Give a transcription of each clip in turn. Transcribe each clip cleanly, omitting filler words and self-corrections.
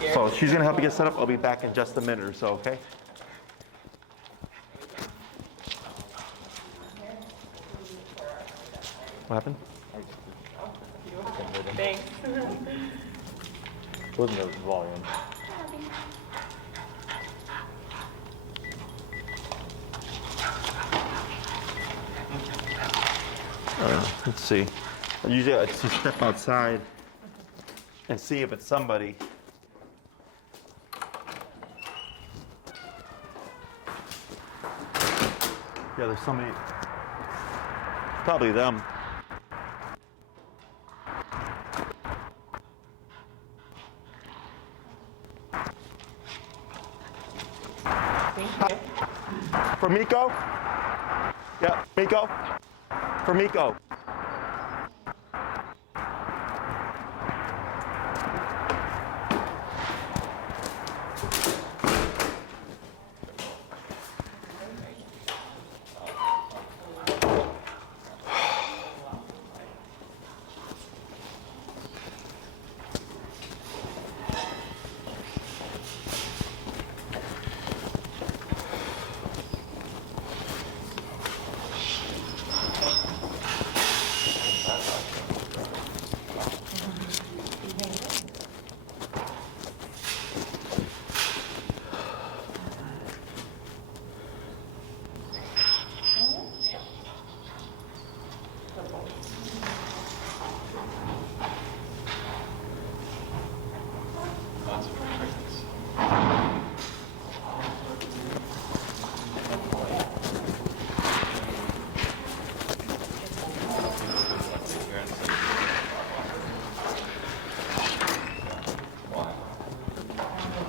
Here. So she's gonna help you get set up. I'll be back in just a minute or so, okay? What happened? Thanks. Wasn't the volume. Let's see. Usually I just step outside and see if it's somebody. Yeah, there's somebody. Probably them. Thank you. For Miko? Yeah, Miko? For Miko.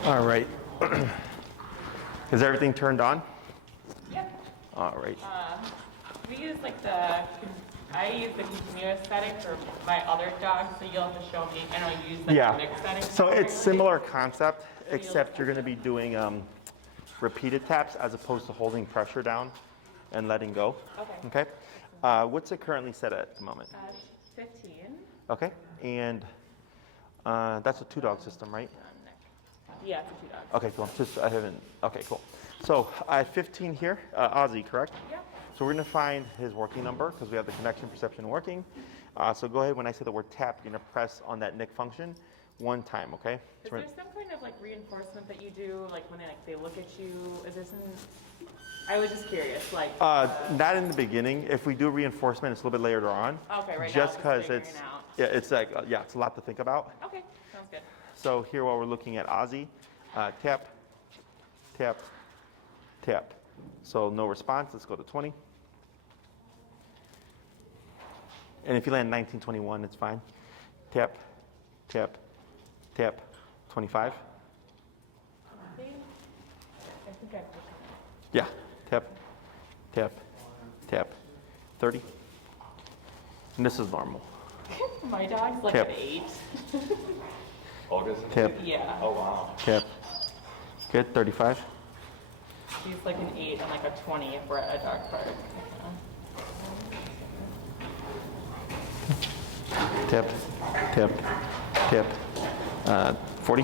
All right. Is everything turned on? Yep. All right. We use I use the continuous setting for my other dogs, so you'll have to show me, and I'll use the mixed setting. So it's similar concept, except you're going to be doing repeated taps as opposed to holding pressure down and letting go. Okay. Okay. What's it currently set at the moment? 15. Okay. And that's a 2-dog system, right? Yeah, it's a 2 dogs. Okay, cool. Okay, cool. So I have 15 here, Ozzy, correct? Yep. So we're gonna find his working number because we have the connection, perception, working. So go ahead, when I say the word tap, you're gonna press on that NIC function 1 time, okay? Is there some kind of reinforcement that you do, when they look at you? Is there some, I was just curious, not in the beginning. If we do reinforcement, it's a little bit later on. Okay, right just now. Just because it's it's a lot to think about. Okay, sounds good. So here while we're looking at Ozzy, tap, tap, tap. So no response, let's go to 20. And if you land 1921, it's fine. Tap, tap, tap, 25. I think I Yeah, tap, tap, tap, 30. And this is normal. My dog's Tap. an 8. August? Tap, Yeah. Oh, wow. tap. Good, 35. He's an 8 and a 20 if we're at a dog park. Tap, tap, tap. 40.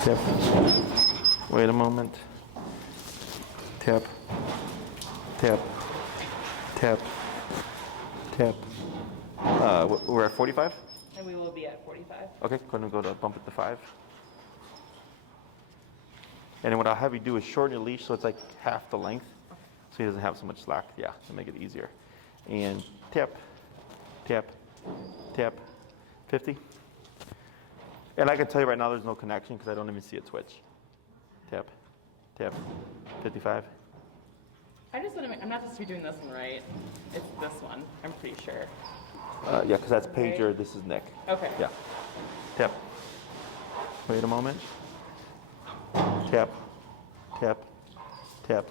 Tap. Wait a moment. Tap, tap, tap, tap. We're at 45? And we will be at 45. Okay, going to go to bump it to 5. And then what I'll have you do is shorten your leash so it's half the length. So he doesn't have so much slack, to make it easier. And tap, tap, tap, 50. And I can tell you right now there's no connection because I don't even see it twitch. Tap, tap, 55. I just want to I'm not just doing this one right. It's this one, I'm pretty sure. Yeah, because that's pager, this is Nick. Okay. Yeah. Tap. Wait a moment. Tap, tap, tap.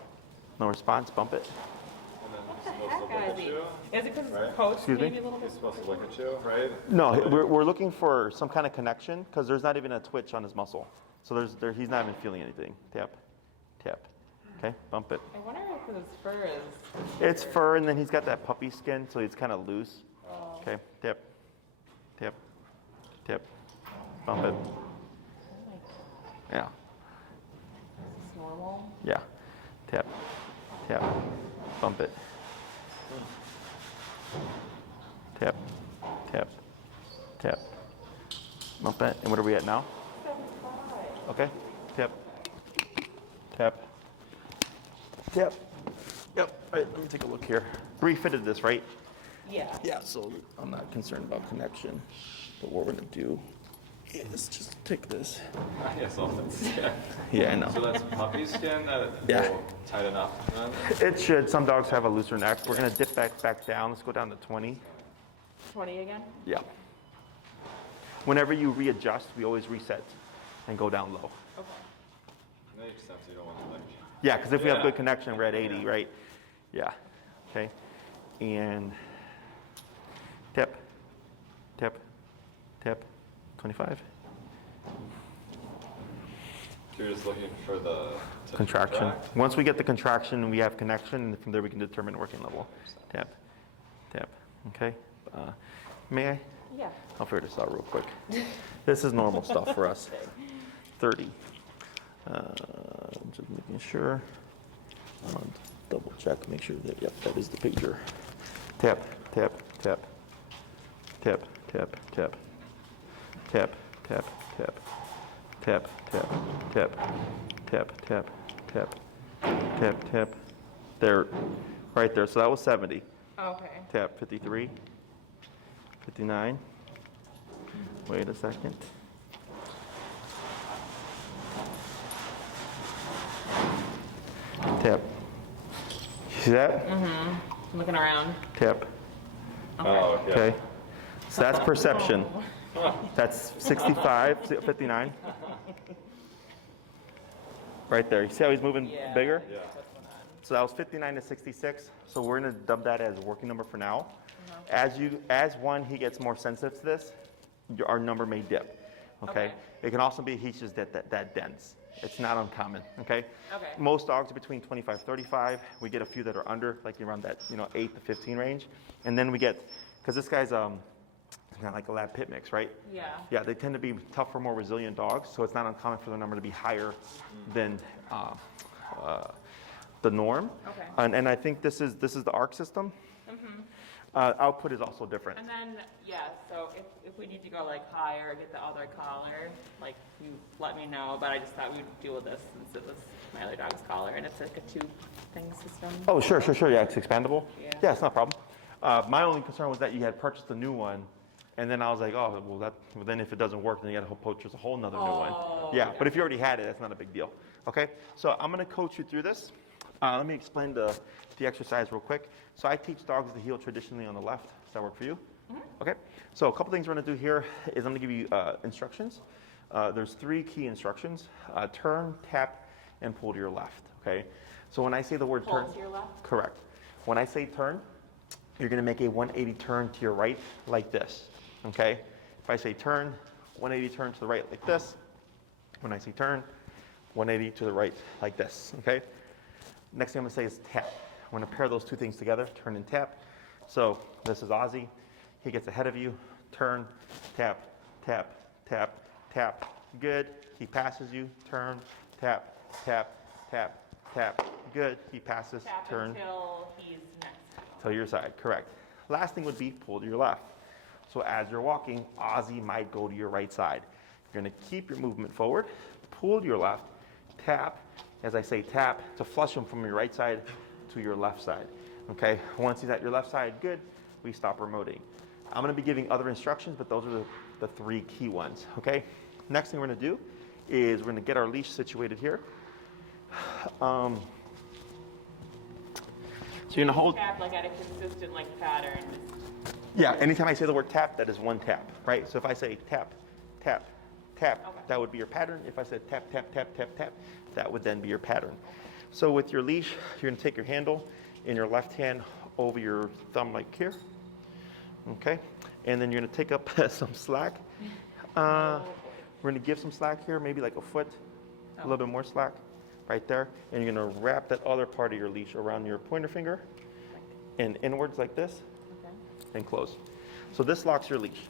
No response, bump it. What the heck, Ozzy? Is it because Right? it's coached Excuse me? maybe a little bit? He's supposed to look at you, right? No, we're looking for some kind of connection because there's not even a twitch on his muscle. So he's not even feeling anything. Tap, tap. Okay, bump it. I wonder if his fur is... It's fur and then he's got that puppy skin, so he's kind of loose. Okay, tip, tip, tip, bump it. Yeah, Is this normal? yeah, tap, tap, bump it. Tap, tap, tap, bump it. And what are we at now? 75. Okay, tap, tap, tap. Yep, all right, let me take a look here. Refitted this, right? Yeah. Yeah, so I'm not concerned about connection. But what we're gonna do is just take this. Yeah, softens. Yeah. Yeah, I know. So that's puppy skin that Yeah. will tighten up then? It should. Some dogs have a looser neck. We're gonna dip back down. Let's go down to 20. 20 again? Yeah. Whenever you readjust, we always reset and go down low. Okay. Makes sense, you don't want to like... Yeah, because if we have Yeah. good connection, we're at 80, right? Yeah. Okay. And tip, tip, tip, 25. So you're just looking for the... to Contraction. contract? Once we get the contraction, we have connection, and from there we can determine working level. Tap, tap. Okay. May I? Yeah. I'll figure this out real quick. This is normal stuff for us. 30. Just making sure. I'll double check, make sure that, yep, that is the pager. Tap, tap, tap, tap, tap, tap, tap, tap, tap, tap, tap, tap, tap, tap, tap, tap, tap. There, right there. So that was 70. Okay. Tap 53, 59. Wait a second. Tap. See that? I'm looking around. Tap. Oh, okay. Okay. So that's perception. That's 65, 59. Right there. You see how he's moving Yeah. bigger? Yeah. What's going on? So that was 59 to 66. So we're going to dub that as a working number for now. As he gets more sensitive to this, our number may dip. Okay. Okay. It can also be he's just that dense. It's not uncommon. Okay. Okay. Most dogs are between 25, 35. We get a few that are under, like around that 8 to 15 range, and then we get, because this guy's kind of like a lab pit mix, right? Yeah. Yeah, they tend to be tougher, more resilient dogs, so it's not uncommon for the number to be higher than the norm. Okay. And I think this is the ARC system. Output is also different. And then, yeah, so if we need to go like higher, get the other collar, like you let me know, but I just thought we'd deal with this since it was my other dog's collar and it's like a tube thing system. Oh, sure. Yeah, it's expandable. Yeah. It's not a problem. My only concern was that you had purchased a new one, and then I was like, oh, well, then if it doesn't work, then you got to purchase a whole nother new one. Yeah, okay. but if you already had it, that's not a big deal. Okay, so I'm going to coach you through this. Let me explain the exercise real quick. So I teach dogs to heel traditionally on the left. Does that work for you? Okay, so a couple things we're going to do here is I'm going to give you instructions. There's 3 key instructions: turn, tap, and pull to your left. Okay, so when I say the word Pull turn, to your left? correct. When I say turn, you're going to make a 180 turn to your right like this. Okay, if I say turn, 180 turn to the right like this. When I say turn, 180 to the right like this. Okay. Next thing I'm going to say is tap. I'm going to pair those 2 things together, turn and tap. So this is Ozzy. He gets ahead of you. Turn, tap, tap, tap, tap. Good. He passes you. Turn, tap, tap, tap, tap. Good. He passes. Tap Turn until he's next. to your side. Correct. Last thing would be pull to your left. So as you're walking, Ozzy might go to your right side. You're going to keep your movement forward, pull to your left, tap. As I say tap, to flush him from your right side to your left side. Okay, once he's at your left side, good, we stop remoting. I'm gonna be giving other instructions, but those are the 3 key ones, okay? Next thing we're gonna do is we're gonna get our leash situated here. So you're gonna hold, Tap like at a consistent like pattern. yeah, anytime I say the word tap, that is 1 tap, right? So if I say tap, tap, tap, Okay. that would be your pattern. If I said tap, tap, tap, tap, tap, that would then be your pattern. So with your leash, you're gonna take your handle in your left hand over your thumb like here, okay? And then you're gonna take up some slack. We're gonna give some slack here, maybe like a foot, a little bit more slack right there. And you're gonna wrap that other part of your leash around your pointer finger and inwards like this Okay. and close. So this locks your leash.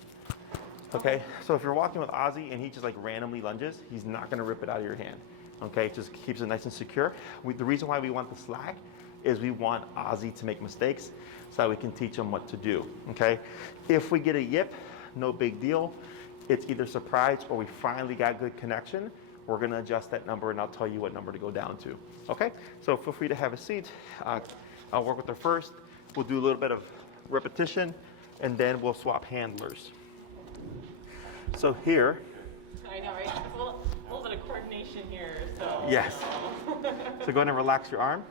Okay, so if you're walking with Ozzy and he just like randomly lunges, he's not gonna rip it out of your hand. Okay, it just keeps it nice and secure. The reason why we want the slack is we want Ozzy to make mistakes so that we can teach him what to do. Okay, if we get a yip, no big deal. It's either surprise or we finally got good connection. We're gonna adjust that number and I'll tell you what number to go down to. Okay, so feel free to have a seat. I'll work with her first. We'll do a little bit of repetition and then we'll swap handlers. So here. I know, right? It's a little bit of coordination here, so. Yes. So go ahead and relax your arm.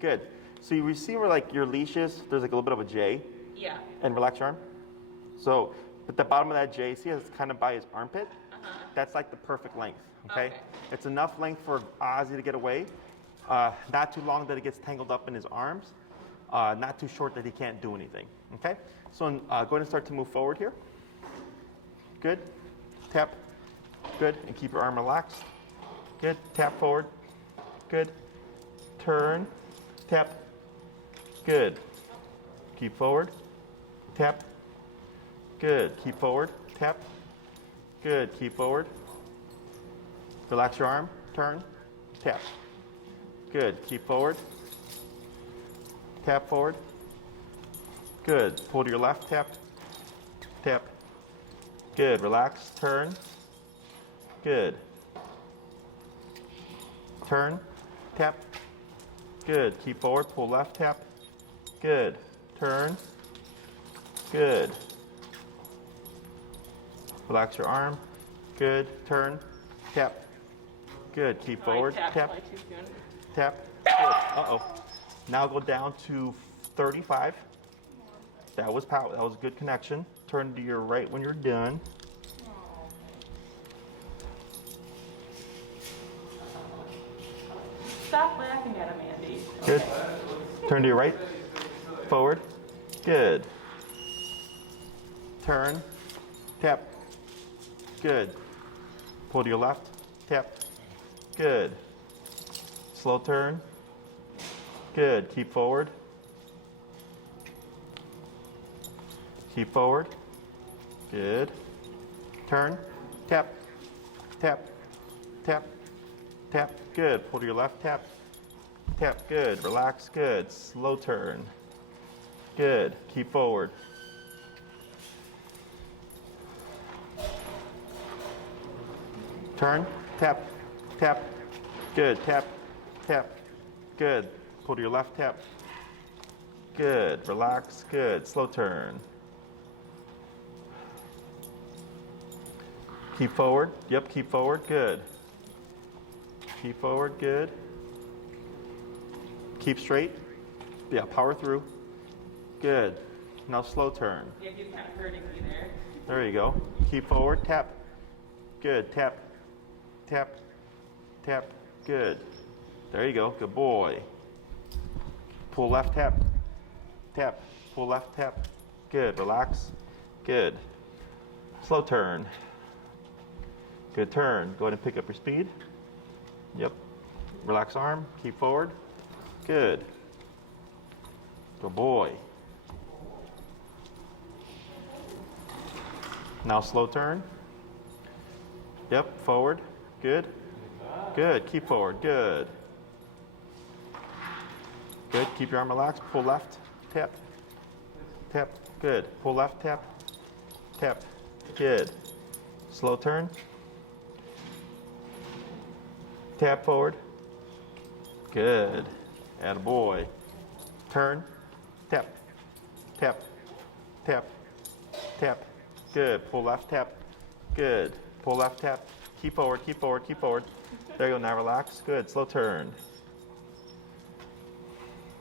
Good. So you see where like your leash is, there's like a little bit of a J. Yeah. And relax your arm. So at the bottom of that J, see how it's kind of by his armpit? That's like the perfect length, okay? It's enough length for Ozzy to get away. Not too long that it gets tangled up in his arms. Not too short that he can't do anything, okay? So go ahead and start to move forward here. Good. Tap. Good. And keep your arm relaxed. Good. Tap forward. Good. Turn. Tap. Good. Keep forward. Tap. Good. Keep forward. Tap. Good. Keep forward. Relax your arm. Turn. Tap. Good. Keep forward. Tap forward. Good. Pull to your left. Tap. Tap. Good. Relax. Turn. Good. Turn. Tap. Good. Keep forward. Pull left. Tap. Good. Turn. Good. Relax your arm. Good. Turn. Tap. Good. Keep forward. Tap. Tap. Too soon. Tap. Good. Uh-oh. Now go down to 35. That was power. That was a good connection. Turn to your right when you're done. Stop laughing at him, Andy. Good. Turn to your right. Forward. Good. Turn. Tap. Good. Pull to your left. Tap. Good. Slow turn. Good. Keep forward. Keep forward. Good. Turn. Tap. Tap. Tap. Tap. Good. Pull to your left. Tap. Tap. Good. Relax. Good. Slow turn. Good. Keep forward. Turn. Tap. Tap. Good. Tap. Tap. Good. Pull to your left. Tap. Good. Relax. Good. Slow turn. Keep forward. Yep, keep forward. Good. Keep forward. Good. Keep straight. Yeah, power through. Good. Now slow turn. Yeah, he's kind of hurting me there. There you go. Keep forward. Tap. Good. Tap. Tap. Tap. Good. There you go. Good boy. Pull left. Tap. Tap. Pull left. Tap. Good. Relax. Good. Slow turn. Good turn. Go ahead and pick up your speed. Yep. Relax arm. Keep forward. Good. Good boy. Now slow turn. Yep. Forward. Good. Good. Keep forward. Good. Good. Keep your arm relaxed. Pull left. Tap. Tap. Good. Pull left. Tap. Tap. Good. Slow turn. Tap forward. Good. Attaboy. Turn. Tap. Tap. Tap. Tap. Good. Pull left. Tap. Good. Pull left. Tap. Keep forward. Keep forward. Keep forward. There you go. Now relax. Good. Slow turn.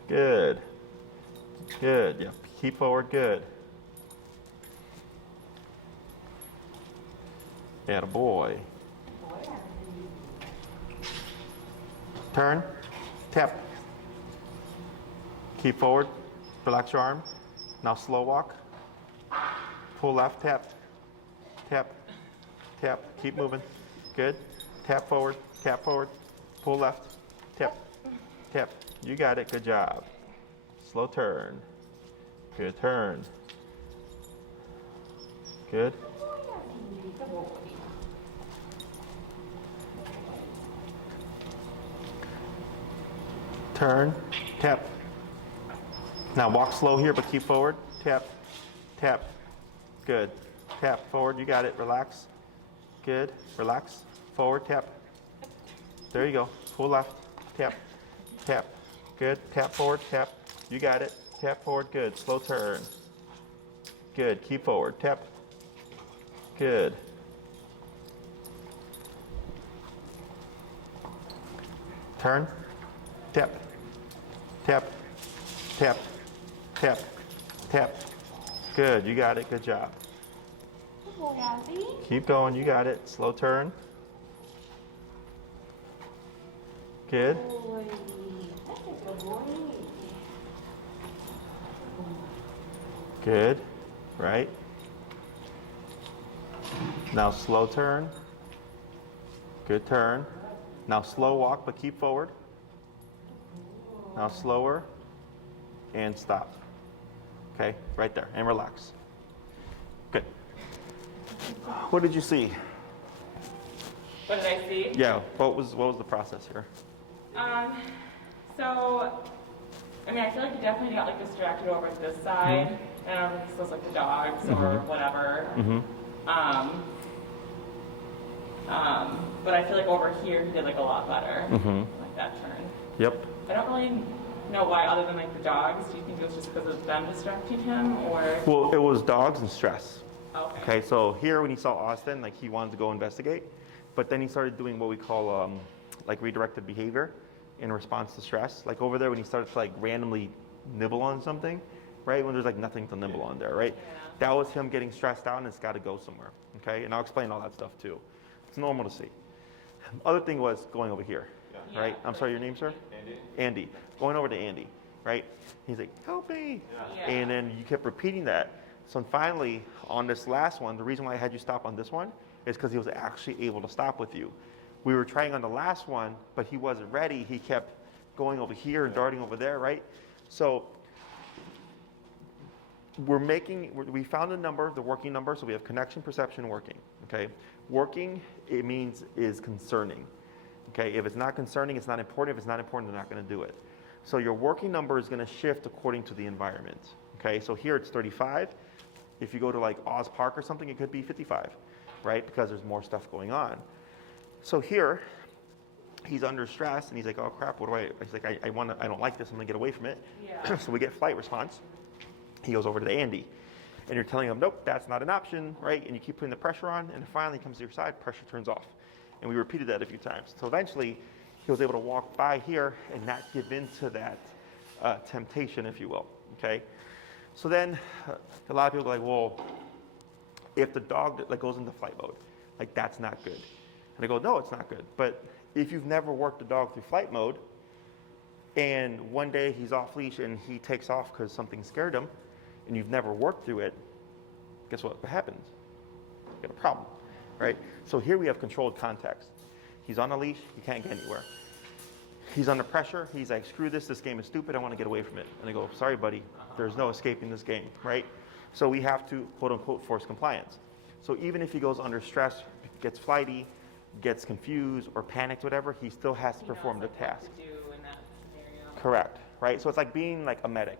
Good. Good. Yeah. Keep forward. Good. Attaboy. Turn. Tap. Keep forward. Relax your arm. Now slow walk. Pull left. Tap. Tap. Tap. Keep moving. Good. Tap forward. Tap forward. Pull left. Tap. Tap. You got it. Good job. Slow turn. Good turn. Good. Turn, tap. Now walk slow here, but keep forward. Tap, tap. Good. Tap, forward, you got it. Relax. Good. Relax. Forward, tap. There you go. Pull left. Tap, tap. Good. Tap forward, tap. You got it. Tap forward, good. Slow turn. Good. Keep forward. Tap. Good. Turn. Tap. Tap. Tap. Tap. Tap. Good. You got it. Good job. Good boy, Ozzy. Keep going. You got it. Slow turn. Good. Boy. That's a good boy. Good. Right. Now slow turn. Good turn. Now slow walk, but keep forward. Now slower. And stop. Okay, right there. And relax. Good. What did you see? What did I see? Yeah, what was the process here? So, I mean, I feel like he definitely got like distracted over at this side. I don't know if this was like the dogs or whatever. But I feel like over here he did like a lot better. Like that turn. Yep. I don't really know why, other than like the dogs. Do you think it was just because of them distracting him, or? Well, it was dogs and stress. Okay. Okay, so here when he saw Austin, like he wanted to go investigate, but then he started doing what we call like redirected behavior in response to stress. Like over there when he started to like randomly nibble on something, right? When there's like nothing to nibble on there, right? Yeah. That was him getting stressed out and it's got to go somewhere, okay? And I'll explain all that stuff too. It's normal to see. Other thing was going over here, Yeah. right? I'm sorry, your name, sir? Andy? Andy. Going over to Andy, right? He's like, help me. Yeah. And then you kept repeating that. So finally, on this last one, the reason why I had you stop on this one is because he was actually able to stop with you. We were trying on the last one, but he wasn't ready. He kept going over here and darting over there, right? So we found a number, the working number, so we have connection, perception, working, okay? Working, it means is concerning, okay? If it's not concerning, it's not important. If it's not important, they're not gonna do it. So your working number is gonna shift according to the environment, okay? So here it's 35. If you go to like Oz Park or something, it could be 55, right? Because there's more stuff going on. So here, he's under stress and he's like, oh crap, what do I, he's like, I don't like this, I'm gonna get away from it. Yeah. So we get flight response. He goes over to Andy and you're telling him, nope, that's not an option, right? And you keep putting the pressure on and finally he comes to your side, pressure turns off. And we repeated that a few times. So eventually he was able to walk by here and not give in to that temptation, if you will, okay? So then a lot of people are like, well, if the dog like goes into flight mode, like that's not good. And I go, no, it's not good. But if you've never worked a dog through flight mode and one day he's off leash and he takes off because something scared him and you've never worked through it, guess what happens? You got a problem, right? So here we have controlled context. He's on a leash, he can't get anywhere. He's under pressure, he's like, screw this game is stupid, I want to get away from it. And I go, sorry buddy, there's no escaping this game, right? So we have to, quote unquote, force compliance. So even if he goes under stress, gets flighty, gets confused or panicked, whatever, he still has to perform the task. What to do in that scenario. Correct, right? So it's like being like a medic.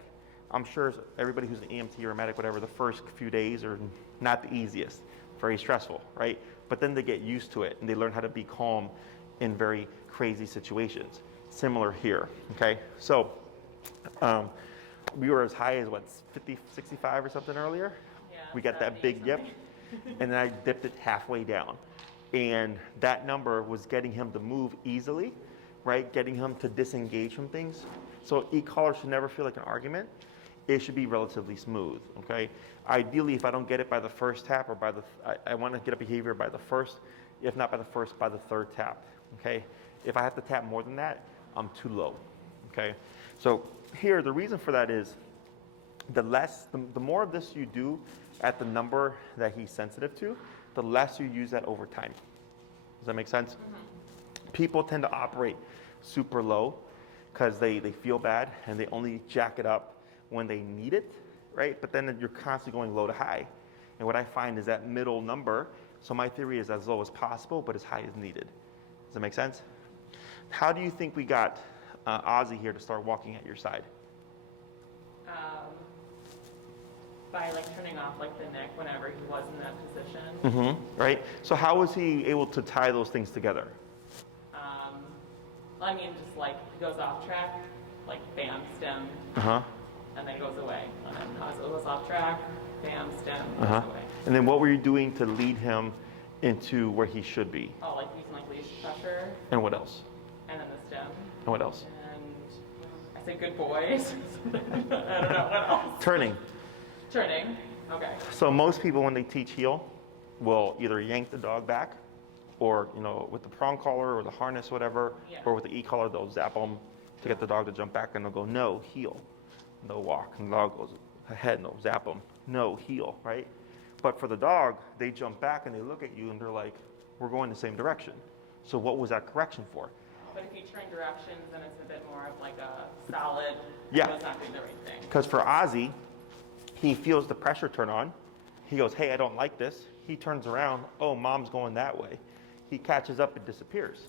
I'm sure everybody who's an EMT or a medic, whatever, the first few days are not the easiest, very stressful, right? But then they get used to it and they learn how to be calm in very crazy situations. Similar here, okay? So we were as high as what, 50, 65 or something earlier? Yeah, We got that 70 big yip, something. and then I dipped it halfway down. And that number was getting him to move easily, right? Getting him to disengage from things. So e-collar should never feel like an argument. It should be relatively smooth, okay? Ideally, if I don't get it by the first tap or I want to get a behavior by the first, if not by the first, by the third tap, okay? If I have to tap more than that, I'm too low, okay? So here, the reason for that is the more of this you do at the number that he's sensitive to, the less you use that over time. Does that make sense? Mm-hmm. People tend to operate super low because they feel bad and they only jack it up when they need it, right? But then you're constantly going low to high. And what I find is that middle number, so my theory is as low as possible, but as high as needed. Does that make sense? How do you think we got Ozzy here to start walking at your side? By like turning off like the neck whenever he was in that position. Mm-hmm. Right? So how was he able to tie those things together? I mean, just like he goes off track, like bam, stem, Uh-huh. and then goes away. And then Ozzy goes off track, bam, stem, goes Uh-huh. away. And then what were you doing to lead him into where he should be? Oh, like using like leash pressure, And what else? and then the stem. And what else? And I say good boys. I don't know what else. Turning. Turning. Okay. So most people, when they teach heel, will either yank the dog back, or with the prong collar or the harness, whatever, Yeah. or with the e-collar, they'll zap them to get the dog to jump back, and they'll go no heel, and they'll walk, and the dog goes ahead, and they'll zap them no heel, right? But for the dog, they jump back and they look at you and they're like, we're going the same direction. So what was that correction for? But if you turn directions, then it's a bit more of like a solid. Yeah. It's not doing the right thing. Because for Ozzy, he feels the pressure turn on. He goes, hey, I don't like this. He turns around, oh, mom's going that way. He catches up and disappears.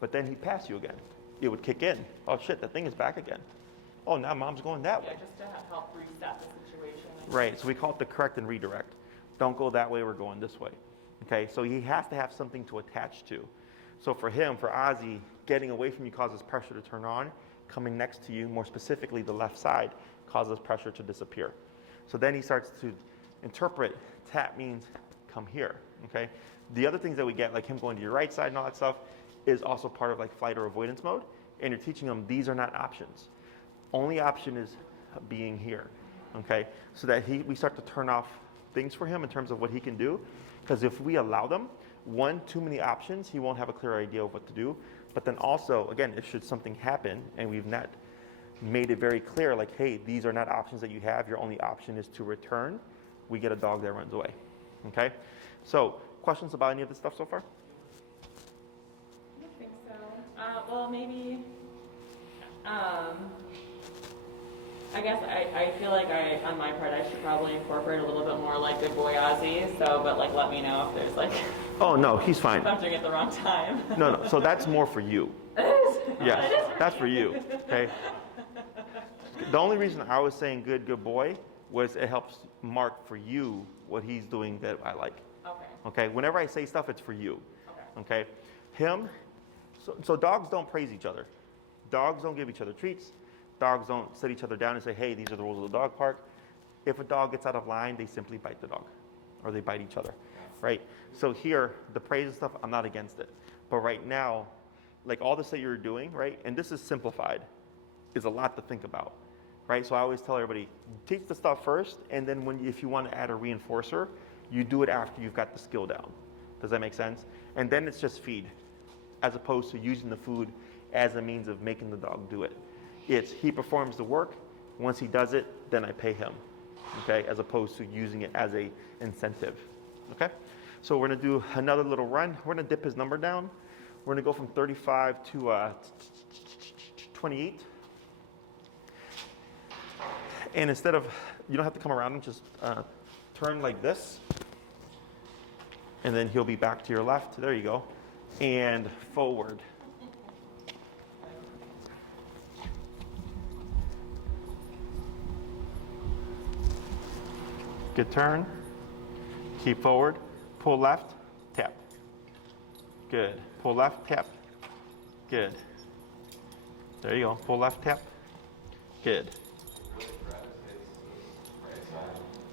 But then he'd pass you again. It would kick in. Oh, shit, the thing is back again. Oh, now mom's going that way. Yeah, just to help reset the situation. Right, so we call it the correct and redirect. Don't go that way, we're going this way. Okay, so he has to have something to attach to. So for him, for Ozzy, getting away from you causes pressure to turn on. Coming next to you, more specifically the left side, causes pressure to disappear. So then he starts to interpret tap means come here, okay? The other things that we get, like him going to your right side and all that stuff, is also part of like flight or avoidance mode. And you're teaching him these are not options. Only option is being here, okay? So that we start to turn off things for him in terms of what he can do. Because if we allow them, one, too many options, he won't have a clear idea of what to do. But then also, again, if should something happen and we've not made it very clear, like, hey, these are not options that you have, your only option is to return, we get a dog that runs away, okay? So, questions about any of this stuff so far? I don't think so. Well, maybe, I guess I feel like on my part, I should probably incorporate a little bit more like good boy Ozzy, but like let me know if there's like, Oh, no, he's fine. if I'm doing it the wrong time. No, so that's more for you. It is? Yes, It is for that's me. for you, okay? The only reason I was saying good boy was it helps mark for you what he's doing that I like. Okay, Okay, whenever I say stuff, it's for you. okay. Okay, so dogs don't praise each other. Dogs don't give each other treats. Dogs don't sit each other down and say, hey, these are the rules of the dog park. If a dog gets out of line, they simply bite the dog, or they bite each other, right? So here, the praise and stuff, I'm not against it. But right now, like all this that you're doing, right, and this is simplified, is a lot to think about, right? So I always tell everybody, teach the stuff first, and then if you want to add a reinforcer, you do it after you've got the skill down. Does that make sense? And then it's just feed, as opposed to using the food as a means of making the dog do it. It's he performs the work. Once he does it, then I pay him, okay? As opposed to using it as a incentive, okay? So we're gonna do another little run. We're gonna dip his number down. We're gonna go from 35 to 28. And instead of, you don't have to come around and just turn like this. And then he'll be back to your left. There you go. And forward. Good turn. Keep forward. Pull left. Tap. Good. Pull left. Tap. Good. There you go. Pull left. Tap. Good.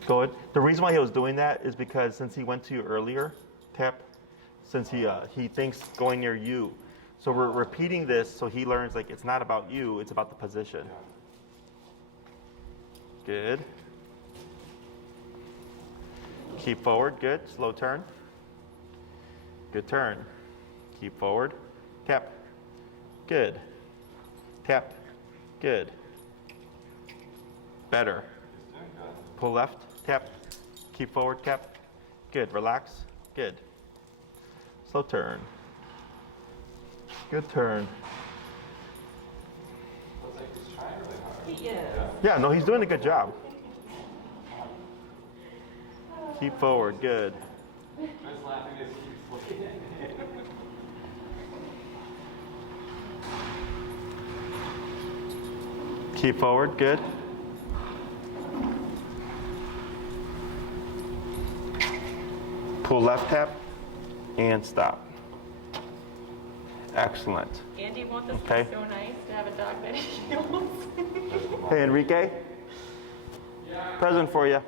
Good. The reason why he was doing that is because since he went to you earlier, tap, since he thinks going near you. So we're repeating this so he learns like it's not about you, it's about the position. Good. Keep forward, good. Slow turn. Good turn. Keep forward. Tap. Good. Tap. Good. Better. Pull left. Tap. Keep forward. Tap. Good. Relax. Good. Slow turn. Good turn. Looks like he's trying really hard. He is. Yeah, no, he's doing a good job. Keep forward, good. I was laughing as he was looking at me. Keep forward, good. Pull left tap and stop. Excellent. Andy, won't this Okay. be so nice to have a dog that heals? Hey, Enrique. Present for you.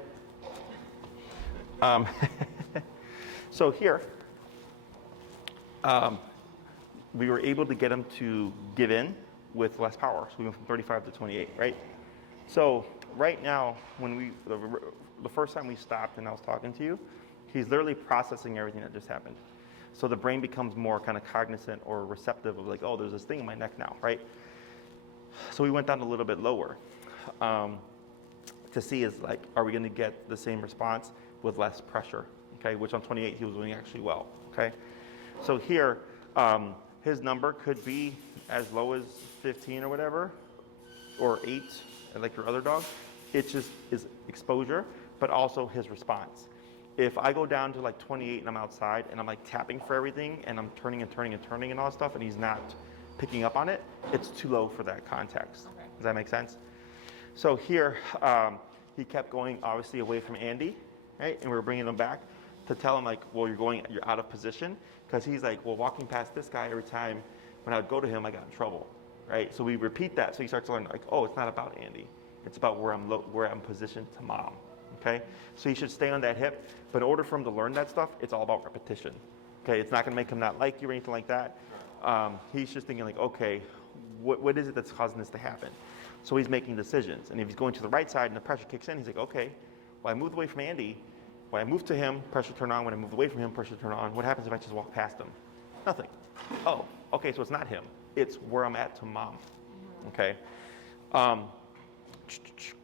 So here, we were able to get him to give in with less power. So we went from 35 to 28, right? So right now, when the first time we stopped and I was talking to you, he's literally processing everything that just happened. So the brain becomes more kind of cognizant or receptive of like, oh, there's this thing in my neck now, right? So we went down a little bit lower to see is like, are we going to get the same response with less pressure? Okay, which on 28 he was doing actually well. Okay, so here his number could be as low as 15 or whatever, or 8, like your other dog. It just is exposure, but also his response. If I go down to like 28 and I'm outside and I'm like tapping for everything and I'm turning and turning and turning and all that stuff and he's not picking up on it, it's too low for that context. Okay. Does that make sense? So here, he kept going obviously away from Andy, right? And we were bringing him back to tell him like, well, you're out of position. Because he's like, well, walking past this guy every time when I would go to him, I got in trouble, right? So we repeat that. So he starts to learn like, oh, it's not about Andy. It's about where I'm positioned to mom, okay? So he should stay on that hip. But in order for him to learn that stuff, it's all about repetition, okay? It's not going to make him not like you or anything like that. He's just thinking like, okay, what is it that's causing this to happen? So he's making decisions. And if he's going to the right side and the pressure kicks in, he's like, okay, well, I moved away from Andy. When I move to him, pressure turn on. When I move away from him, pressure turn on. What happens if I just walk past him? Nothing. Oh, okay, so it's not him. It's where I'm at to mom. Okay.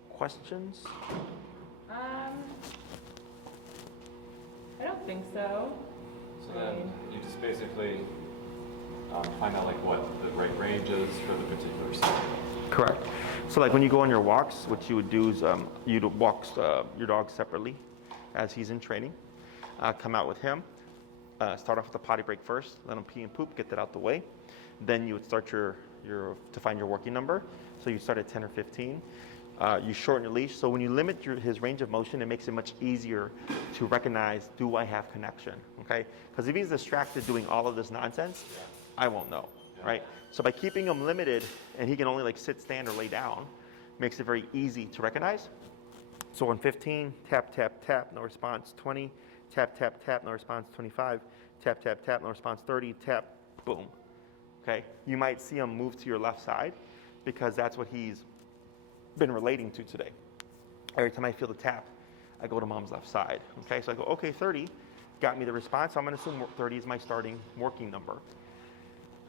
Questions? I don't think so. So then you just basically find out like what the right range is for the particular setting. Correct. So like when you go on your walks, what you would do is you'd walk your dog separately as he's in training. Come out with him. Start off with the potty break first. Let him pee and poop. Get that out the way. Then you would start to find your working number. So you start at 10 or 15. You shorten your leash. So when you limit his range of motion, it makes it much easier to recognize, do I have connection? Okay? Because if he's distracted doing all of this nonsense, I won't know, right? So by keeping him limited and he can only like sit, stand, or lay down, makes it very easy to recognize. So on 15, tap, tap, tap, no response. 20, tap, tap, tap, no response. 25, tap, tap, tap, no response. 30, tap, boom. Okay? You might see him move to your left side because that's what he's been relating to today. Every time I feel the tap, I go to mom's left side. Okay, so I go, okay, 30 got me the response. So I'm going to assume 30 is my starting working number.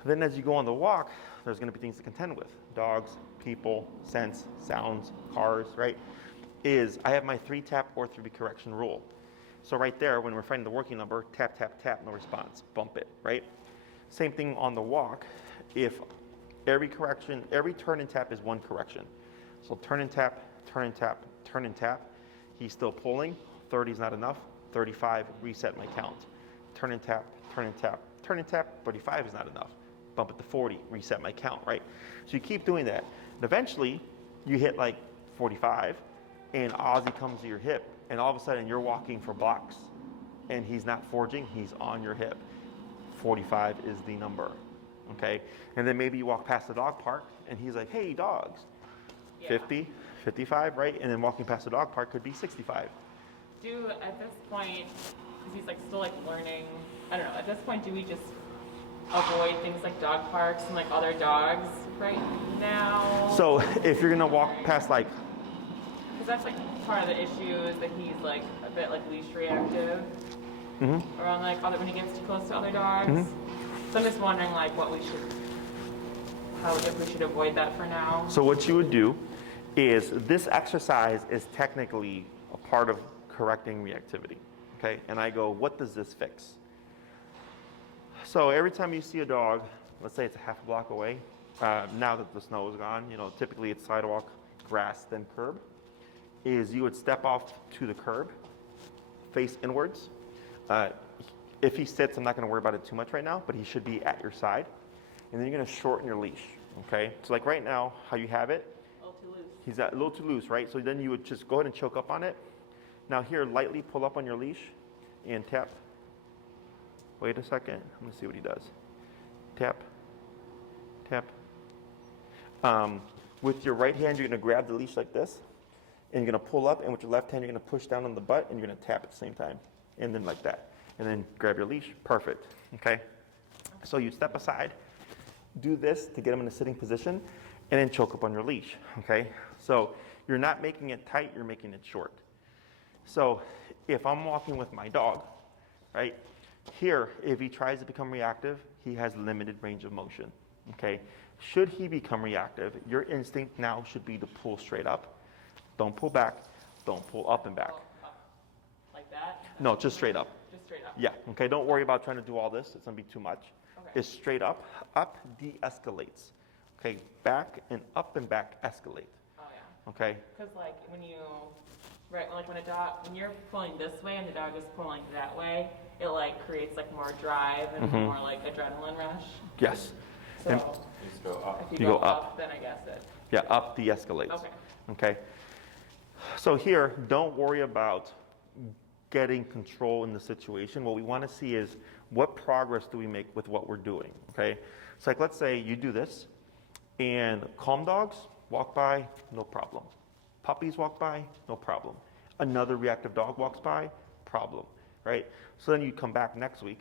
Then as you go on the walk, there's going to be things to contend with. Dogs, people, scents, sounds, cars, right? I have my 3-tap or 3-beat correction rule. So right there, when we're finding the working number, tap, tap, tap, no response, bump it, right? Same thing on the walk. If every turn and tap is one correction. So turn and tap, turn and tap, turn and tap. He's still pulling. 30 is not enough. 35, reset my count. Turn and tap, turn and tap, turn and tap. 35 is not enough. Bump it to 40, reset my count, right? So you keep doing that. And eventually, you hit like 45, and Ozzy comes to your hip, and all of a sudden you're walking for blocks, and he's not forging, he's on your hip. 45 is the number, okay? And then maybe you walk past the dog park, and he's like, hey, dogs. Yeah. 50, 55, right? And then walking past the dog park could be 65. At this point, because he's like still like learning, I don't know, at this point, do we just avoid things like dog parks and like other dogs right now? So if you're gonna walk past like, because that's like part of the issue is that he's like a bit like leash reactive around like when he gets too close to other dogs. So I'm just wondering like if we should avoid that for now. so what you would do is this exercise is technically a part of correcting reactivity, okay? And I go, what does this fix? So every time you see a dog, let's say it's a half a block away, now that the snow is gone, typically it's sidewalk, grass, then curb, is you would step off to the curb, face inwards. If he sits, I'm not going to worry about it too much right now, but he should be at your side. And then you're going to shorten your leash, okay? So like right now, how you have it, A little too loose. he's a little too loose, right? So then you would just go ahead and choke up on it. Now here, lightly pull up on your leash and tap. Wait a second. I'm gonna see what he does. Tap, tap. With your right hand, you're gonna grab the leash like this, and you're gonna pull up, and with your left hand, you're gonna push down on the butt, and you're gonna tap at the same time, and then like that. And then grab your leash, perfect, okay? So you step aside, do this to get him in a sitting position, and then choke up on your leash, okay? So you're not making it tight, you're making it short. So if I'm walking with my dog, right, here, if he tries to become reactive, he has limited range of motion, okay? Should he become reactive, your instinct now should be to pull straight up. Don't pull back, don't pull up and back. Oh, up. Like that? No, just straight up. Just straight up. Yeah, okay, don't worry about trying to do all this, it's gonna be too much. Okay. It's straight up, up de-escalates. Okay, back and back escalate, Oh, yeah. okay? Because like when you, right, like when a dog, when you're pulling this way and the dog is pulling that way, it like creates like more drive and more like adrenaline rush. Yes, So And- You just go up. if You you go go up. up, then I guess it. yeah, up de-escalates. Okay. Okay, so here, don't worry about getting control in the situation. What we want to see is what progress do we make with what we're doing, okay? So like, let's say you do this, and calm dogs walk by, no problem. Puppies walk by, no problem. Another reactive dog walks by, problem, right? So then you come back next week,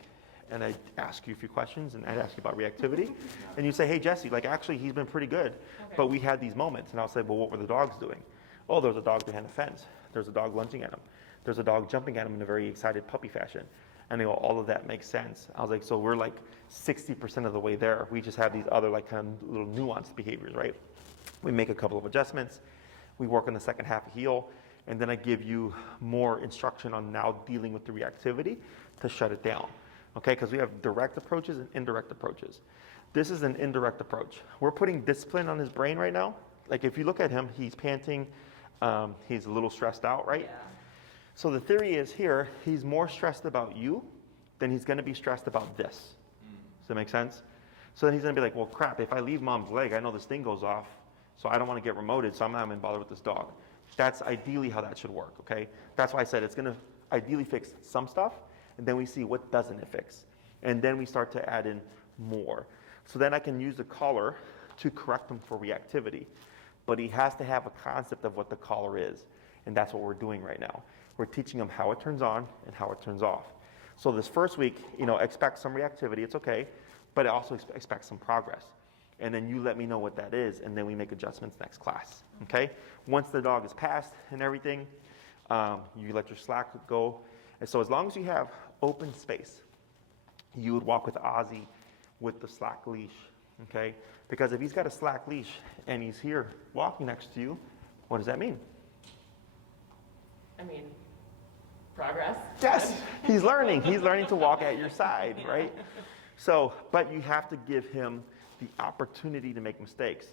and I ask you a few questions, and I'd ask you about reactivity, and you say, hey, Jesse, like actually he's been pretty good, but we had these moments, and I'll say, well, what were the dogs doing? Oh, there was a dog behind the fence. There's a dog lunging at him. There's a dog jumping at him in a very excited puppy fashion. And they go, all of that makes sense. I was like, so we're like 60% of the way there. We just have these other like kind of little nuanced behaviors, right? We make a couple of adjustments. We work on the second half of heel, and then I give you more instruction on now dealing with the reactivity to shut it down, okay? Because we have direct approaches and indirect approaches. This is an indirect approach. We're putting discipline on his brain right now. Like if you look at him, he's panting, he's a little stressed out, right? Yeah. So the theory is here, he's more stressed about you than he's gonna be stressed about this. Does that make sense? So then he's gonna be like, well, crap, if I leave mom's leg, I know this thing goes off, so I don't wanna get remoted, so I'm not gonna bother with this dog. That's ideally how that should work, okay? That's why I said it's gonna ideally fix some stuff, and then we see what doesn't it fix. And then we start to add in more. So then I can use the collar to correct him for reactivity. But he has to have a concept of what the collar is. And that's what we're doing right now. We're teaching him how it turns on and how it turns off. So this first week, expect some reactivity, it's okay, but also expect some progress. And then you let me know what that is, and then we make adjustments next class, okay? Once the dog is passed and everything, you let your slack go. And so as long as you have open space, you would walk with Ozzy with the slack leash, okay? Because if he's got a slack leash and he's here walking next to you, what does that mean? I mean, progress. Yes, he's learning. He's learning to walk at your side, right? So, but you have to give him the opportunity to make mistakes.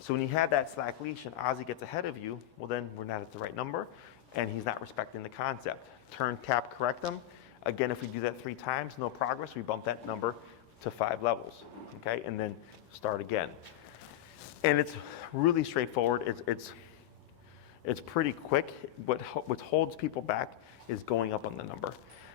So when you have that slack leash and Ozzy gets ahead of you, well then we're not at the right number and he's not respecting the concept. Turn, tap, correct him. Again, if we do that 3 times, no progress, we bump that number to 5 levels, okay? And then start again. And it's really straightforward. It's pretty quick. What holds people back is going up on the number.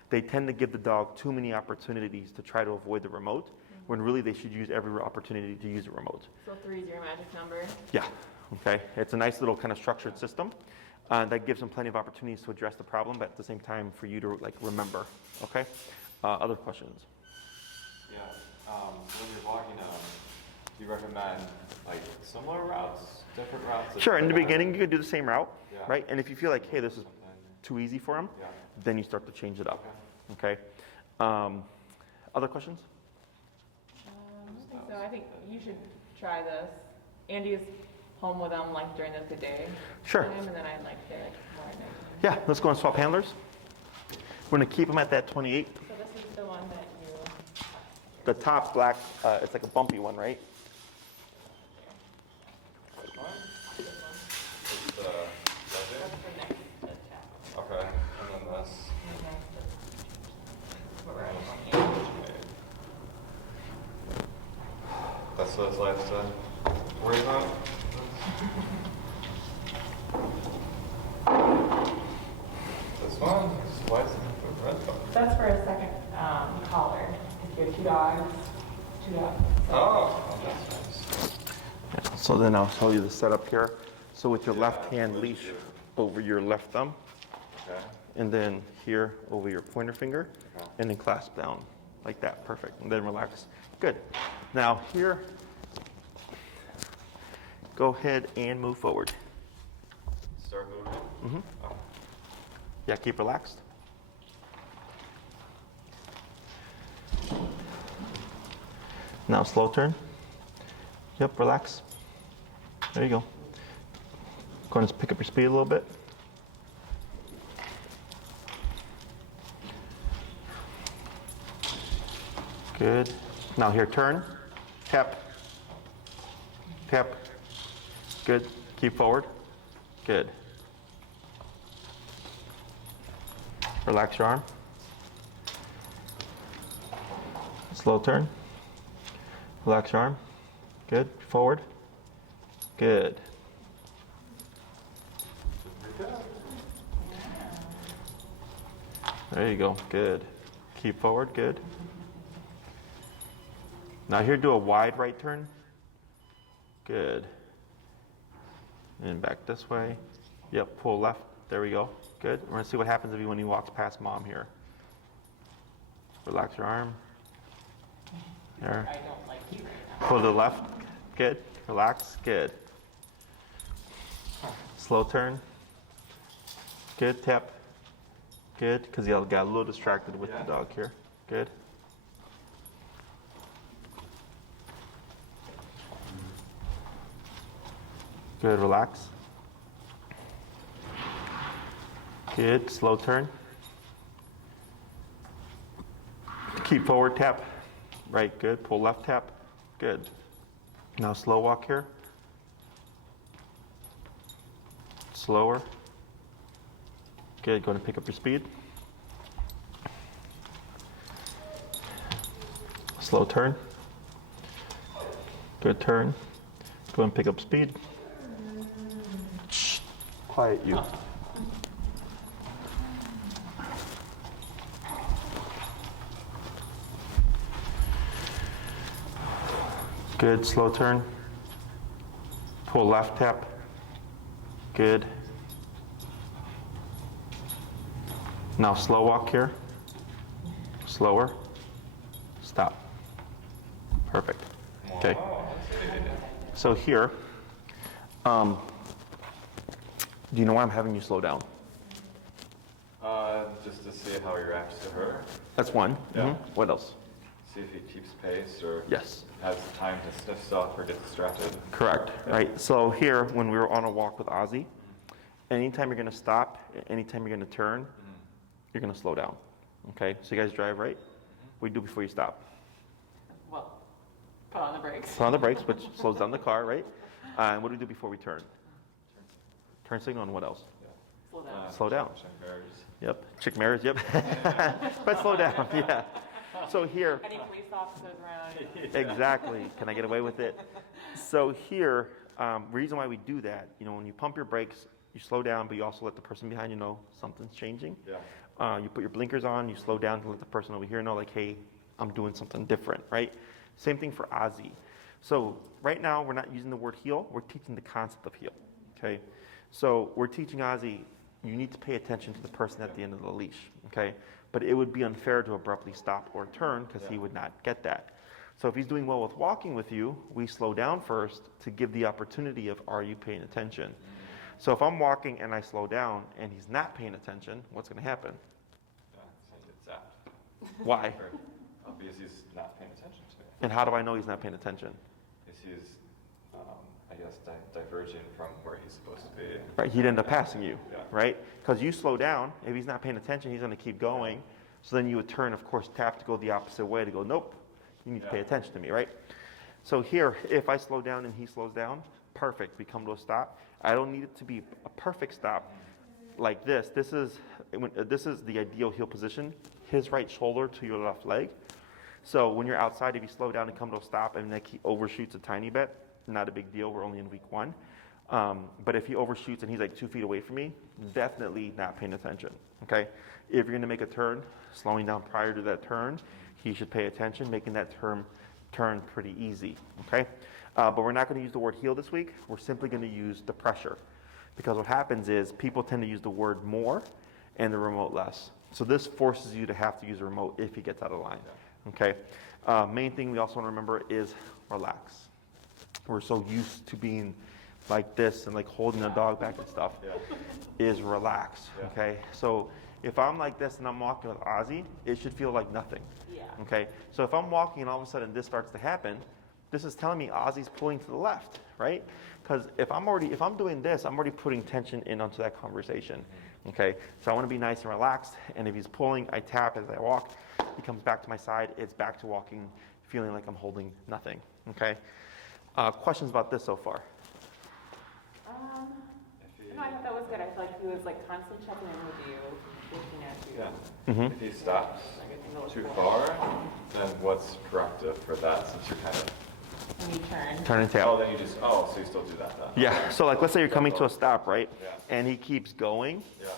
They tend to give the dog too many opportunities to try to avoid the remote, when really they should use every opportunity to use the remote. So 3 is your magic number. Yeah, okay. It's a nice little kind of structured system that gives them plenty of opportunities to address the problem, but at the same time for you to like remember, okay? Other questions? Yeah, when you're walking them, do you recommend like similar routes, different routes? Sure, in the beginning you could do the same route, Yeah. right? And if you feel like, hey, this is Something. too easy for him, Yeah. then you start to change it up, Okay. okay? Other questions? I don't think so. I think you should try this. Andy is home with them like during the day. Sure. Time, and then I like there more at night. Yeah, let's go and swap handlers. We're gonna keep them at that 28. So this is the one that you. The top black, it's like a bumpy one, right? Which one? This one. It's the That's the next the tap. okay, and then this. And then rest of his life to worry about. That's fine. Why is it red button? That's for a second collar. If you have two dogs. Oh, that's nice. So then I'll show you the setup here. So with your left hand leash over your left thumb, Okay. and then here over your pointer finger, Okay. and then clasp down like that. Perfect. And then relax. Good. Now here, go ahead and move forward. Start moving. Mm-hmm. Oh. Yeah, keep relaxed. Now slow turn. Yep, relax. There you go. Go ahead and pick up your speed a little bit. Good. Now here, turn. Tap. Tap. Good. Keep forward. Good. Relax your arm. Slow turn. Relax your arm. Good. Forward. Good. There you go. Good. Keep forward. Good. Now here, do a wide right turn. Good. And back this way. Yep, pull left. There we go. Good. We're going to see what happens when he walks past mom here. Relax your arm. There. I don't like you right now. Pull to the left. Good. Relax. Good. Slow turn. Good. Tap. Good. Because he got a little distracted with the dog here. Good. Good. Relax. Good. Slow turn. Keep forward. Tap. Right. Good. Pull left. Tap. Good. Now slow walk here. Slower. Good. Go ahead and pick up your speed. Slow turn. Good turn. Go ahead and pick up speed. Shh. Quiet you. Good. Slow turn. Pull left. Tap. Good. Now slow walk here. Slower. Stop. Perfect. Okay. So here, do you know why I'm having you slow down? Just to see how he reacts to her. That's one. Yeah. Mhm. What else? See if he keeps pace or Yes. has time to sniff stuff or get distracted. Correct. Right. So here, when we were on a walk with Ozzy, anytime you're going to stop, anytime you're going to turn, you're going to slow down. Okay. So you guys drive, right? What do you do before you stop? Well, put on the brakes. Put on the brakes, which slows down the car, right? And what do we do before we turn? Turn signal and what else? Slow down. Slow down. Check mirrors. Yep. Check mirrors. Yep. But slow down. Yeah. So here, Any police officers around? exactly. Can I get away with it? So here, reason why we do that, when you pump your brakes, you slow down, but you also let the person behind you know something's changing. Yeah. You put your blinkers on, you slow down to let the person over here know, like, hey, I'm doing something different, right? Same thing for Ozzy. So right now, we're not using the word heel. We're teaching the concept of heel, okay? So we're teaching Ozzy, you need to pay attention to the person at the end of the leash, okay? But it would be unfair to abruptly stop or turn because he would not get that. So if he's doing well with walking with you, we slow down first to give the opportunity of, are you paying attention? So if I'm walking and I slow down and he's not paying attention, what's going to happen? Yeah, so he gets zapped. Why? Or, because he's not paying attention to me. And how do I know he's not paying attention? Because he's, I guess, diverging from where he's supposed to be. Right, he'd end up passing you, Yeah. right? Because you slow down, if he's not paying attention, he's going to keep going. So then you would turn, of course, tap to go the opposite way to go, nope, you need to pay attention to me, right? So here, if I slow down and he slows down, perfect, we come to a stop. I don't need it to be a perfect stop like this. This is the ideal heel position, his right shoulder to your left leg. So when you're outside, if you slow down and come to a stop and like he overshoots a tiny bit, not a big deal. We're only in week 1. But if he overshoots and he's like 2 feet away from me, definitely not paying attention, okay? If you're gonna make a turn, slowing down prior to that turn, he should pay attention, making that turn pretty easy, okay? But we're not gonna use the word heel this week. We're simply gonna use the pressure. Because what happens is people tend to use the word more and the remote less. So this forces you to have to use a remote if he gets out of line, okay? Main thing we also wanna remember is relax. We're so used to being like this and like holding the dog back and stuff, is relax, okay? So if I'm like this and I'm walking with Ozzy, it should feel like nothing, okay? So if I'm walking and all of a sudden this starts to happen, this is telling me Ozzy's pulling to the left, right? Because if I'm doing this, I'm already putting tension in onto that conversation, okay? So I want to be nice and relaxed, and if he's pulling, I tap as I walk, he comes back to my side, it's back to walking, feeling like I'm holding nothing, okay? Questions about this so far? No, I thought that was good. I feel like he was like constantly checking in with you, looking at you. Yeah. Mm-hmm. If he stops Everything was too cool. far, then what's corrective for that since you're kind of... When you turn. Turn and tap. Oh, then you just... Oh, so you still do that then? Yeah, so like let's say you're coming to a stop, right? Yeah. And he keeps going, Yeah.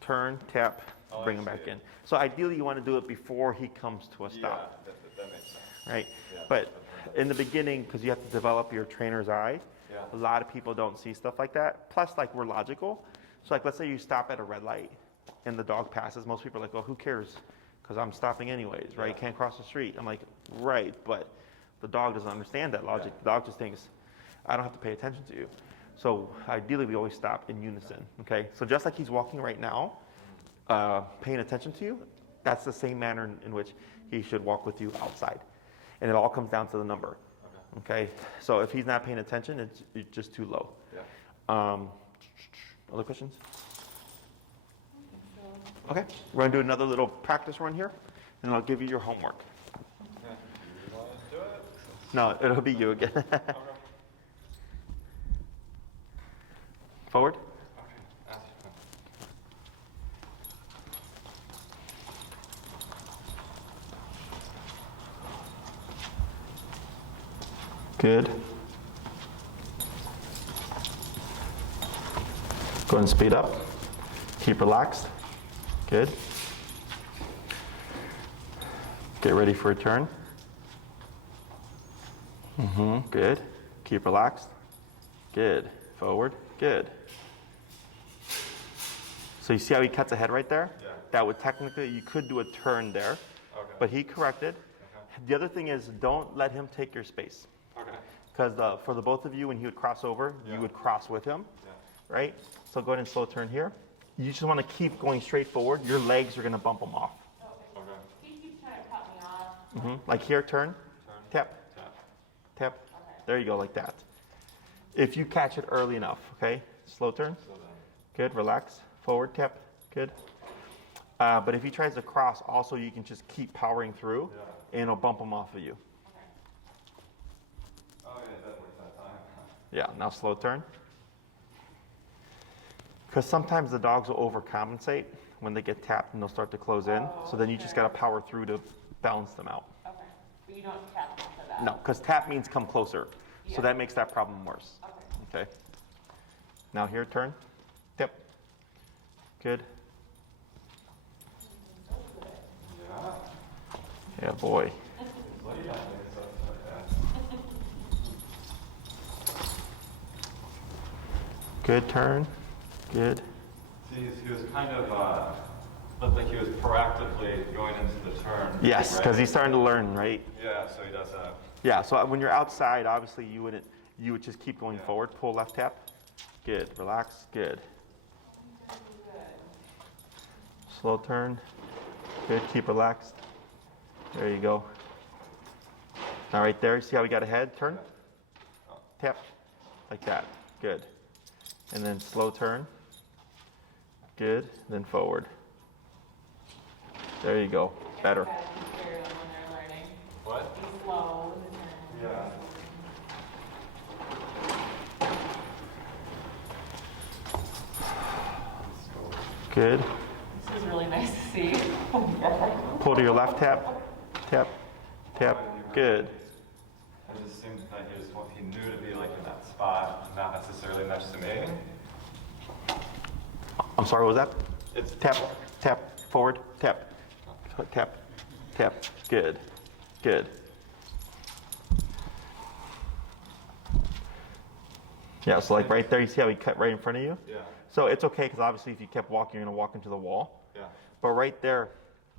turn, tap, Oh, I bring him see. back in. So ideally you want to do it before he comes to a Yeah, stop, that makes sense. right? Yeah. But in the beginning, because you have to develop your trainer's eye, Yeah. a lot of people don't see stuff like that. Plus, like, we're logical. So like let's say you stop at a red light and the dog passes. Most people are like, well, who cares? Because I'm stopping anyways, right? You can't cross the street. I'm like, right, but the dog doesn't understand that logic. The dog just thinks, I don't have to pay attention to you. So ideally, we always stop in unison, okay? So just like he's walking right now, paying attention to you, that's the same manner in which he should walk with you outside. And it all comes down to the number, okay? So if he's not paying attention, it's just too low. Yeah. Other questions? Okay, we're gonna do another little practice run here, and I'll give you your homework. Yeah. You want to do it? No, it'll be you again. Okay. Forward. Okay. Ask. Good. Go ahead and speed up. Keep relaxed. Good. Get ready for a turn. Good. Keep relaxed. Good. Forward. Good. So you see how he cuts ahead right there? Yeah. That would technically, you could do a turn there, Okay. but he corrected. The other thing is don't let him take your space. Okay. Because for the both of you, when he would cross over, Yeah. you would cross with him, Yeah. right? So go ahead and slow turn here. You just want to keep going straight forward. Your legs are going to bump them off. Okay. He keeps trying to cut me off. Like here, turn, tap, Tap. tap. There you go, like that. If you catch it early enough, okay? Slow turn. So then. Good, relax. Forward, tap, good. But if he tries to cross, also you can just keep powering through, and it'll bump him off of you. Oh yeah, that works that time. Yeah, now slow turn. Because sometimes the dogs will overcompensate when they get tapped and they'll start to close in. So then you just got to power through to balance them out. Okay. But you don't tap into that. No, because tap means come closer. Yeah. So that makes that problem worse. Okay. Now here, turn. Tap. Good. Yeah, boy. Good turn. Good. See, he was kind of, looked like he was proactively going into the turn. Yes, right? because he's starting to learn, right? Yeah, so he does have. Yeah, so when you're outside, obviously you would just keep going forward, pull left tap. Good, relax, good. Slow turn, good, keep relaxed. There you go. Now right there, see how we got ahead, turn? Tap, like that, good. And then slow turn, good, then forward. There you go, better. Gotta be clear when they're learning. What? Be slow. Yeah. Good. This is really nice to see. Pull to your left tap, tap, Good. It just seemed like he knew to be like in that spot, not necessarily next to me. I'm sorry, what was that? It's Tap, tap, forward, tap, tap, tap. Good, good. Yeah, so like right there, you see how he cut right in front of you? Yeah. So it's okay, because obviously if you kept walking, you're gonna walk into the wall. Yeah. But right there,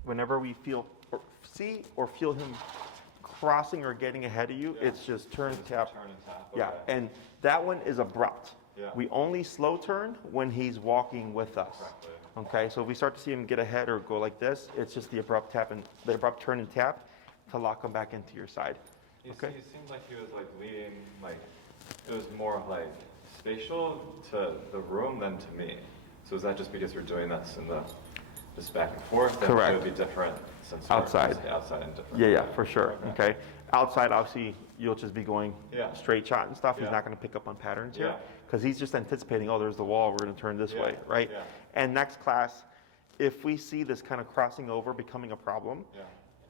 whenever we feel, or see or feel him crossing or getting ahead of you, Yeah. it's just turn, tap. Turn and tap. Yeah, Okay. and that one is abrupt. Yeah. We only slow turn when he's walking with us. Correctly. Okay, so if we start to see him get ahead or go like this, it's just the abrupt tap and the abrupt turn and tap to lock him back into your side. Okay. He seemed like he was like leading, like it was more like spatial to the room than to me. So is that just because you're doing this in this back and forth? Then Correct. it would be different since Outside. outside and different. Yeah, for sure. Okay. Outside, obviously, you'll just be going Yeah. straight shot and stuff. He's Yeah. not going to pick up on patterns here Yeah. because he's just anticipating, oh, there's the wall. We're going to turn this Yeah. way, right? Yeah. And next class, if we see this kind of crossing over becoming a problem, Yeah.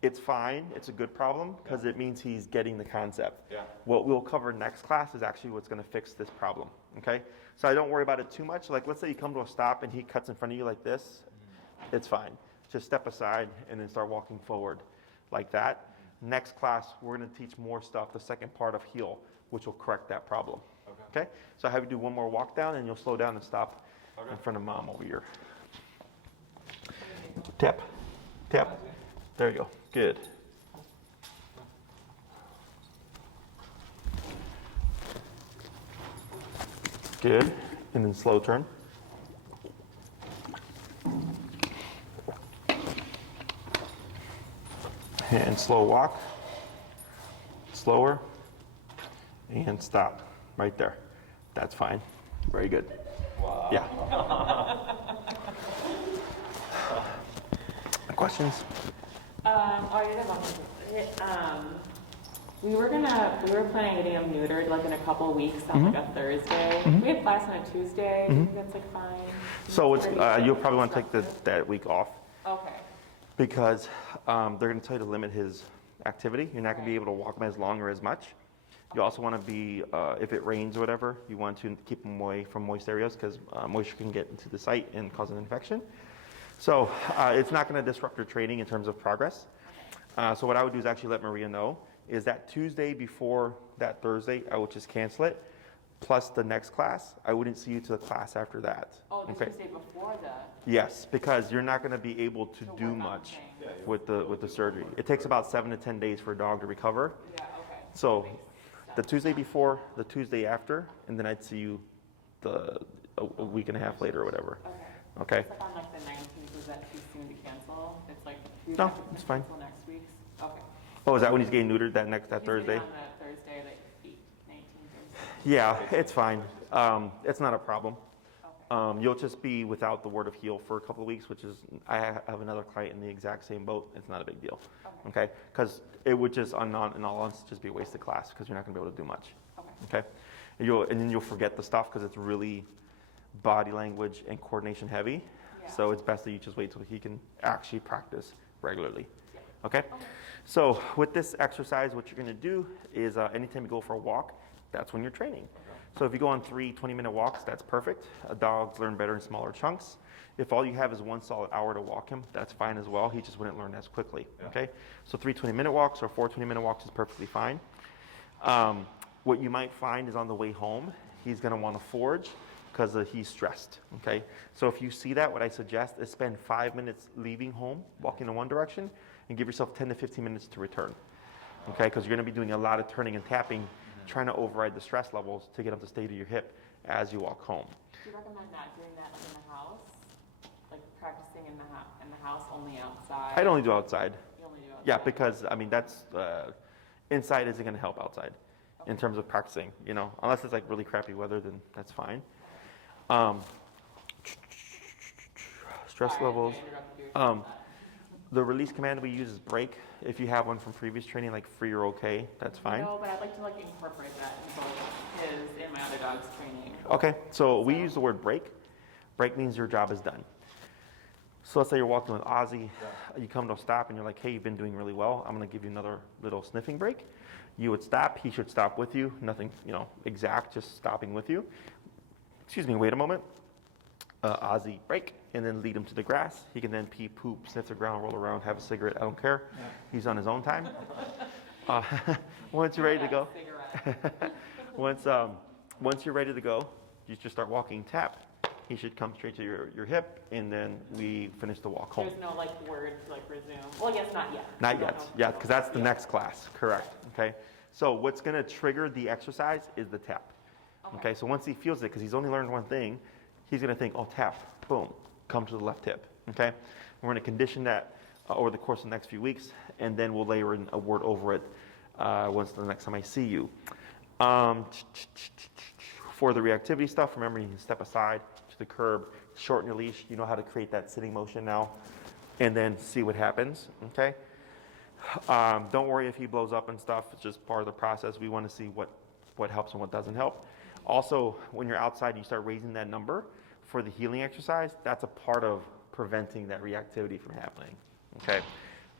it's fine. It's a good problem because it means he's getting the concept. Yeah. What we'll cover next class is actually what's going to fix this problem. Okay. So I don't worry about it too much. Like, let's say you come to a stop and he cuts in front of you like this. It's fine. Just step aside and then start walking forward like that. Next class, we're going to teach more stuff, the second part of heel, which will correct that problem. Okay? So I have you do one more walk down and you'll slow down and stop in front of mom over here. Tap, tap. There you go. Good. Good. And then slow turn. And slow walk. Slower. And stop. Right there. That's fine. Very good. Wow. Yeah. Questions? Oh, you have one. We were planning on getting him neutered like in a couple of weeks on like a Thursday. We have class on a Tuesday. That's like fine. So it's, you'll probably want to take that week off Okay. because they're going to tell you to limit his activity. You're not going to be able to walk him as long or as much. You also want to be, if it rains or whatever, you want to keep him away from moist areas because moisture can get into the site and cause an infection. So it's not going to disrupt your training in terms of progress. So what I would do is actually let Maria know is that Tuesday before that Thursday, I would just cancel it, plus the next class. I wouldn't see you to the class after that. Oh, the Tuesday before that. Yes, because you're not going to be able to do work on much things. with the surgery. It takes about 7 to 10 days for a dog to recover. Yeah, okay. So the Tuesday before, the Tuesday after, and then I'd see you a week and a half later or whatever. Okay. Okay? It's like on like the 19th, is that too soon to cancel? It's like, No, it's fine. Cancel next week? Okay. Oh, is that when he's getting neutered that Thursday? On that Thursday, like 19th Thursday. Yeah, it's fine. It's not a problem. Okay. You'll just be without the word of heal for a couple of weeks, which is, I have another client in the exact same boat. It's not a big deal. Okay? Because it would just, in all honesty, just be a wasted class because you're not going to be able to do much. Okay. Okay? And then you'll forget the stuff because it's really body language and coordination heavy. Yeah. So it's best that you just wait till he can actually practice regularly. Yeah. Okay? So with this exercise, what you're going to do is anytime you go for a walk, that's when you're training. So if you go on 3 20-minute walks, that's perfect. Dogs learn better in smaller chunks. If all you have is 1 solid hour to walk him, that's fine as well. He just wouldn't learn as quickly. Okay? So 3 20-minute walks or 4 20-minute walks is perfectly fine. What you might find is on the way home, he's going to want to forage because he's stressed. Okay? So if you see that, what I suggest is spend 5 minutes leaving home, walking in one direction, and give yourself 10 to 15 minutes to return. Okay? Because you're going to be doing a lot of turning and tapping, trying to override the stress levels to get up to stay to your hip as you walk home. Do you recommend not doing that like in the house? Like practicing in the house, only outside? I'd only do outside. You only do outside? Yeah, because, I mean, that's, inside isn't going to help outside in terms of practicing, you know. Unless it's like really crappy weather, then that's fine. Stress Sorry, levels. I interrupted you. The release command we use is break. If you have one from previous training, like free or okay, that's fine. No, but I'd like to like incorporate that in both his and my other dog's training. Okay, so we use the word break. Break means your job is done. So let's say you're walking with Ozzy, you come to a stop and you're like, hey, you've been doing really well. I'm gonna give you another little sniffing break. You would stop, he should stop with you. Nothing, exact, just stopping with you. Excuse me, wait a moment. Ozzy, break, and then lead him to the grass. He can then pee, poop, sniff the ground, roll around, have a cigarette. I don't care. He's on his own time. Once you're ready to go, once you're ready to go, you just start walking. Tap. He should come straight to your hip, and then we finish the walk home. There's no words resume. Well, I guess not yet. Not yet. Yeah, because that's the next class. Correct. Okay. So what's going to trigger the exercise is the tap. Okay. So once he feels it, because he's only learned one thing, he's going to think, oh, tap, boom, come to the left hip. Okay. We're going to condition that over the course of the next few weeks, and then we'll layer in a word over it once the next time I see you. For the reactivity stuff, remember you can step aside to the curb, shorten your leash. You know how to create that sitting motion now, and then see what happens. Okay. Don't worry if he blows up and stuff. It's just part of the process. We want to see what helps and what doesn't help. Also, when you're outside, you start raising that number for the healing exercise. That's a part of preventing that reactivity from happening. Okay.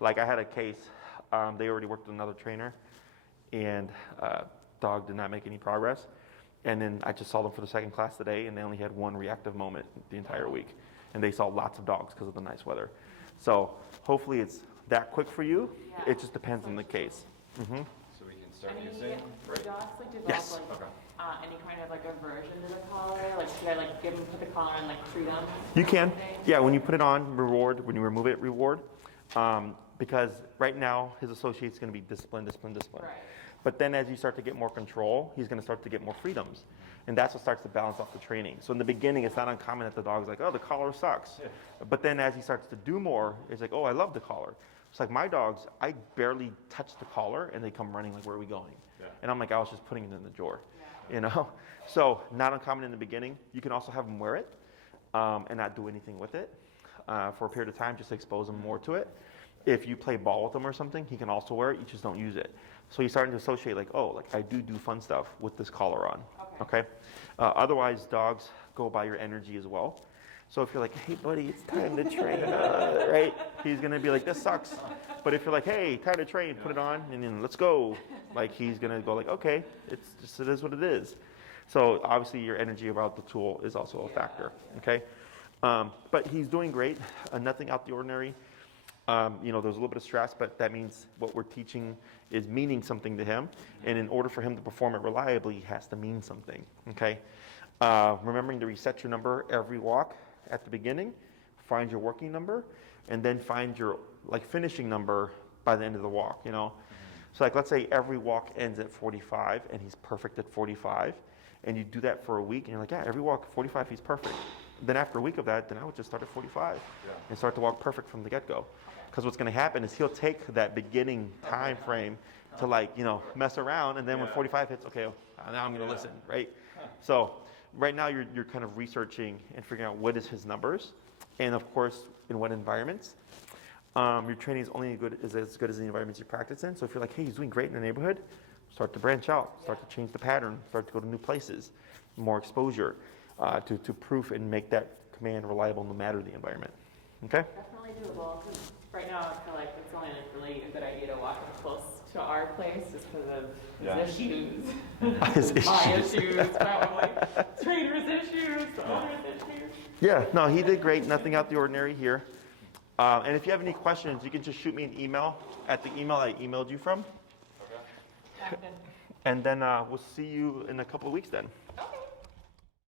Like I had a case. They already worked with another trainer, and dog did not make any progress. And then I just saw them for the second class today, and they only had one reactive moment the entire week. And they saw lots of dogs because of the nice weather. So hopefully it's that quick for you. Yeah. It just depends on the case. Mm-hmm. So we can start Any using. dogs develop Yes. Okay. any kind of aversion to the collar? Should I give them put the collar on treat them? You can. Yeah, when you put it on, reward. When you remove it, reward. Because right now his associate's going to be discipline. Right. But then as you start to get more control, he's going to start to get more freedoms. And that's what starts to balance off the training. So in the beginning, it's not uncommon that the dog's like, oh, the collar sucks. Yeah. But then as he starts to do more, it's like, oh, I love the collar. It's like my dogs, I barely touch the collar and they come running like, where are we going? Yeah. And I'm like, I was just putting it in the drawer. So not uncommon in the beginning. You can also have them wear it and not do anything with it for a period of time, just expose them more to it. If you play ball with them or something, he can also wear it, you just don't use it. So you're starting to associate I do fun stuff with this collar on, okay? Otherwise, dogs go by your energy as well. So if you're like, hey buddy, it's time to train, right? He's gonna be like, this sucks. But if you're like, hey, time to train, put it on, and then let's go. He's gonna go okay, it is what it is. So obviously your energy about the tool is also a factor, okay? But he's doing great, nothing out the ordinary. There's a little bit of stress, but that means what we're teaching is meaning something to him. And in order for him to perform it reliably, he has to mean something, okay? Remembering to reset your number every walk at the beginning, find your working number, and then find your finishing number by the end of the walk, So let's say every walk ends at 45 and he's perfect at 45, and you do that for a week and you're like, yeah, every walk 45 he's perfect. Then after a week of that, then I would just start at 45 and start to walk perfect from the get-go. Because what's going to happen is he'll take that beginning time frame to mess around, and then when 45 hits, okay, now I'm going to listen, right? So right now you're kind of researching and figuring out what is his numbers, and of course in what environments. Your training is only as good as the environments you practice in. So if you're like, hey, he's doing great in the neighborhood, start to branch out, start to change the pattern, start to go to new places, more exposure to proof and make that command reliable no matter the environment. Okay? Definitely doable. 'Cause right now, I feel like it's only really a good idea to walk close to our place just because of his issues. His My issues. issues, probably. Trainer's issues, the owner's issues. Yeah, no, he did great. Nothing out the ordinary here. And if you have any questions, you can just shoot me an email at the email I emailed you from. Captain. And then we'll see you in a couple of weeks then. Okay.